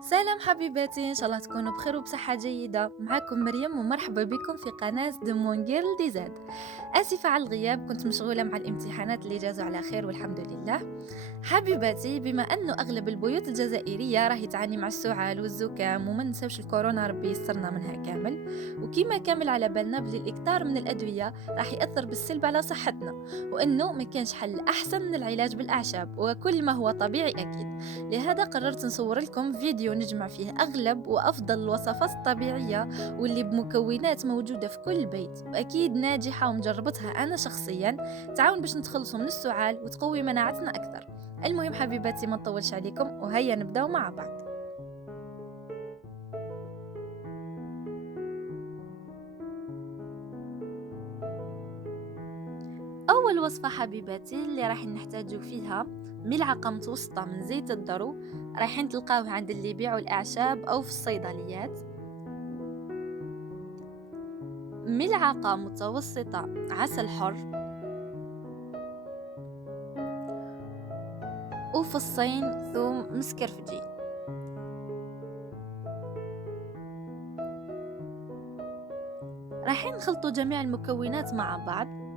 سلام حبيباتي، إن شاء الله تكونوا بخير وبصحة جيدة. معكم مريم ومرحبا بكم في قناة دمون جيرل دي زاد. آسفة على الغياب، كنت مشغولة مع الامتحانات اللي جازوا على خير والحمد لله. حبيباتي، بما أنه أغلب البيوت الجزائرية راهي تعاني مع السعال والزكام وما ننساوش الكورونا ربي يسترنا منها كامل، وكما كامل على بالنا بلي الإكثار من الأدوية راح يأثر بالسلب على صحتنا، وأنه ما كانش حل أحسن من العلاج بالأعشاب وكل ما هو طبيعي أكيد. لهذا قررت نصور لكم فيديو نجمع فيه أغلب وأفضل الوصفات الطبيعية واللي بمكونات موجودة في كل بيت وأكيد ناجحة ومجربتها أنا شخصيا، تعاون باش نتخلصوا من السعال وتقوي مناعتنا أكثر. المهم حبيباتي ما نطولش عليكم وهيا نبداو مع بعض. أول وصفة حبيباتي اللي راح نحتاجو فيها ملعقة متوسطة من زيت الذرو، رايحين تلقاوه عند اللي يبيعوا الأعشاب أو في الصيدليات. ملعقة متوسطة عسل حر، وفصين ثوم مسكرفجي. رايحين نخلطوا جميع المكونات مع بعض.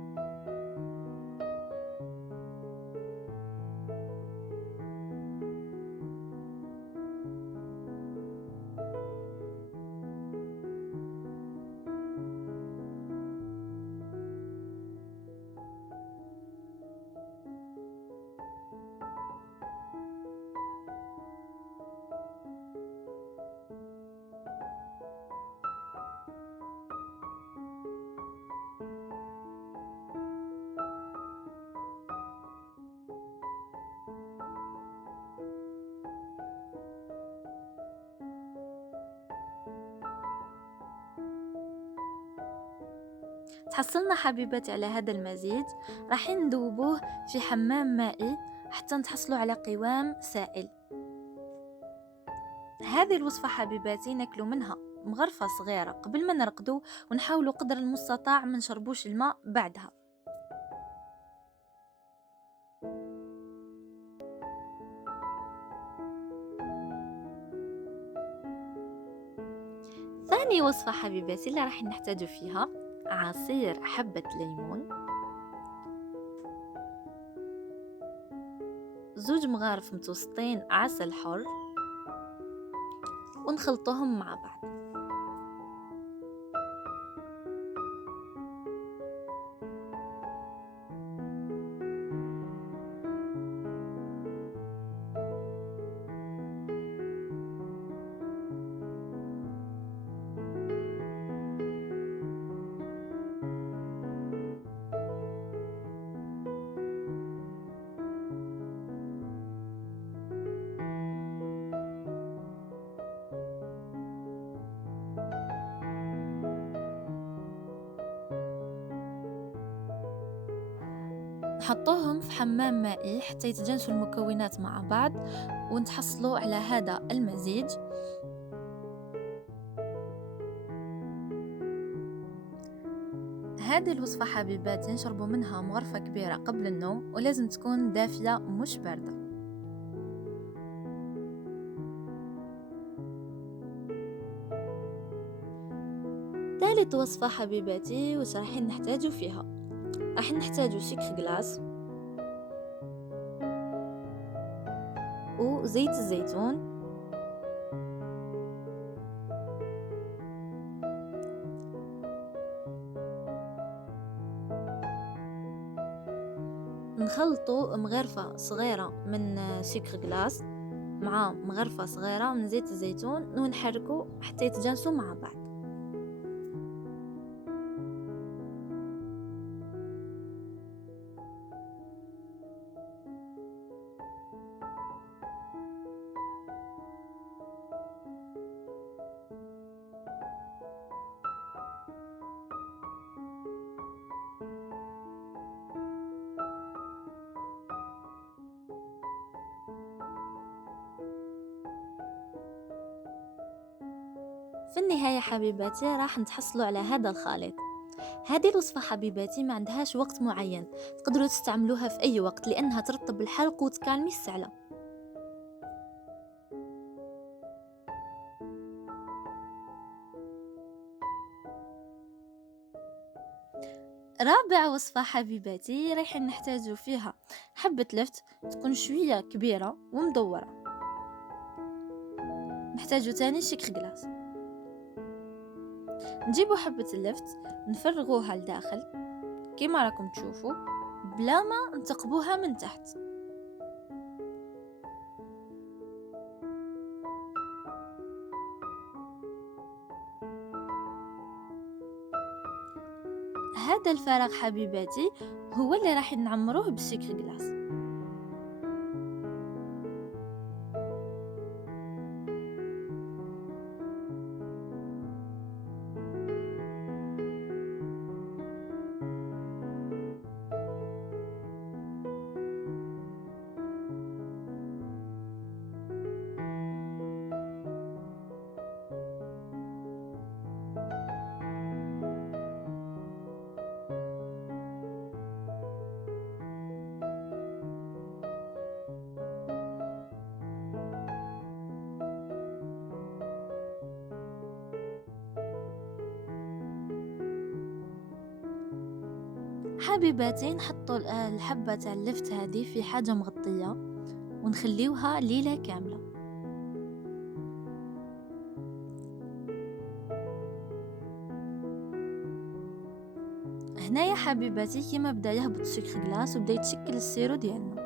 تحصلنا حبيباتي على هذا المزيج، رايحين نذوبوه في حمام مائي حتى نتحصلوا على قوام سائل. هذه الوصفة حبيباتي ناكلوا منها مغرفة صغيرة قبل ما نرقدوا، ونحاولوا قدر المستطاع ما نشربوش الماء بعدها. ثاني وصفة حبيباتي اللي راح نحتاج فيها عصير حبة ليمون، زوج مغارف متوسطين عسل حر، ونخلطهم مع بعض. نحطوهم في حمام مائي حتى يتجانسوا المكونات مع بعض ونتحصلوا على هذا المزيج. هذه الوصفة حبيباتي نشربوا منها مغرفة كبيرة قبل النوم، ولازم تكون دافية مش باردة. ثالث وصفة حبيباتي وش راح نحتاجوا فيها، راح نحتاجوا سكر جلاس وزيت الزيتون، نخلطوا مغرفة صغيرة من سكر جلاس مع مغرفة صغيرة من زيت الزيتون ونحركوا حتى يتجانسوا مع بعض. في النهاية حبيباتي راح نتحصلوا على هذا الخليط. هذه الوصفة حبيباتي ما عندهاش وقت معين، تقدروا تستعملوها في أي وقت لأنها ترطب الحلق وتكالمي السعلة. رابع وصفة حبيباتي رايحين نحتاجو فيها حبة لفت تكون شوية كبيرة ومدورة. نحتاجو تاني شكر جلاس. نجيبو حبة اللفت نفرغوها لداخل كيما راكم تشوفوا بلا ما نتقبوها من تحت. هذا الفراغ حبيباتي هو اللي راح نعمروه بالسكر جلاس. حبيباتي نحطوا الحبة تاع اللفت هذه في حاجة مغطية ونخليوها ليلة كاملة. هنايا حبيباتي كيما بدا يهبط السكر جلاس وبدا يتشكل السيرو ديالنا.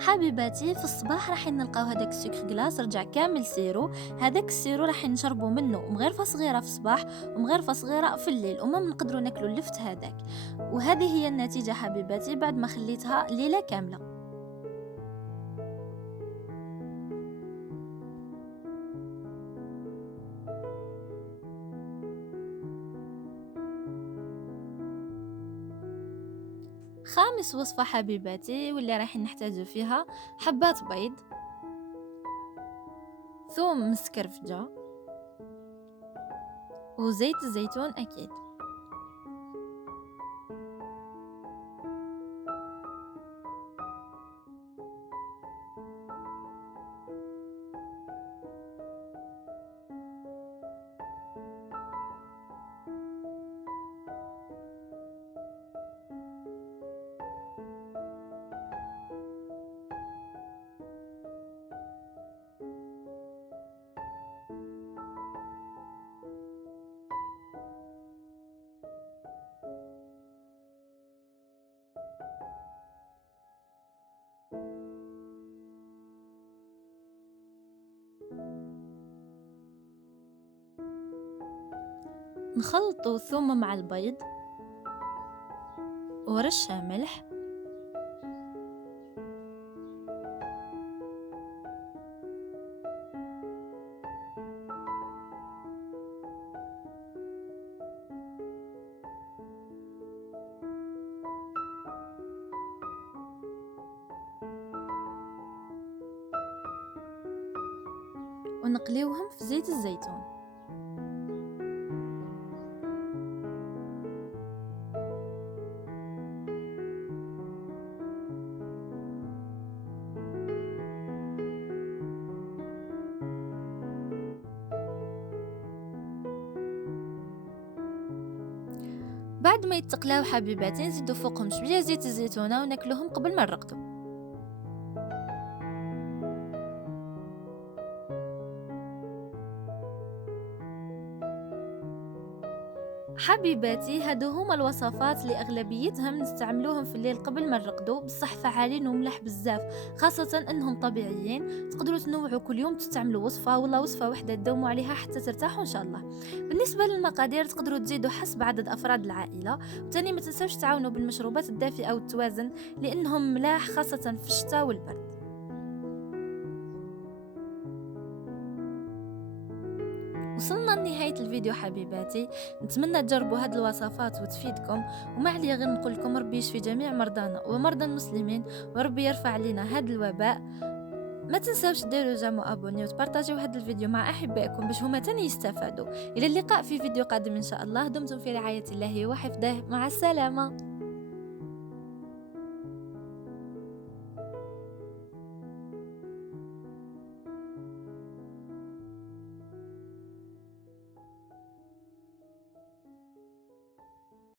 حبيباتي في الصباح راح نلقاو هذاك السكر جلاس رجع كامل سيرو. هذاك السيرو راح نشربوا منه مغرفه صغيره في الصباح ومغرفه صغيره في الليل وما نقدروا ناكلوا اللفت هذاك. وهذه هي النتيجه حبيباتي بعد ما خليتها ليله كامله. خامس وصفه حبيباتي واللي راح نحتاجو فيها حبات بيض، ثوم مسكرفجه، وزيت الزيتون اكيد. نخلطوا الثوم مع البيض ورشة ملح ونقليوهم في زيت الزيتون. بعد ما يتقلاو حبيباتي نزيدو فوقهم شويه زيت الزيتونه وناكلوهم قبل ما نرقدو. حبيباتي هادو هما الوصفات اللي اغلبيتهم نستعملوهم في الليل قبل ما نرقدو، بصح فعالين وملح بزاف، خاصه انهم طبيعيين. تقدروا تنوعوا كل يوم تستعملوا وصفه ولا وصفه واحده تداوموا عليها حتى ترتاحوا ان شاء الله. بالنسبه للمقادير تقدروا تزيدوا حسب عدد افراد العائله، وتاني ما تنساوش تعاونوا بالمشروبات الدافئه والتوازن لانهم ملاح خاصه في الشتاء والبرد. وصلنا لنهاية الفيديو حبيباتي، نتمنى تجربوا هاد الوصفات وتفيدكم، وما عليا غير نقول لكم ربي يشفي جميع مرضانا ومرضى المسلمين وربي يرفع علينا هاد الوباء. ما تنساوش ديروا جيم وابوني وتبارطاجيو هاد الفيديو مع احبائكم باش هما تاني يستفادوا. الى اللقاء في فيديو قادم ان شاء الله. دمتم في رعاية الله وحفظه، مع السلامة.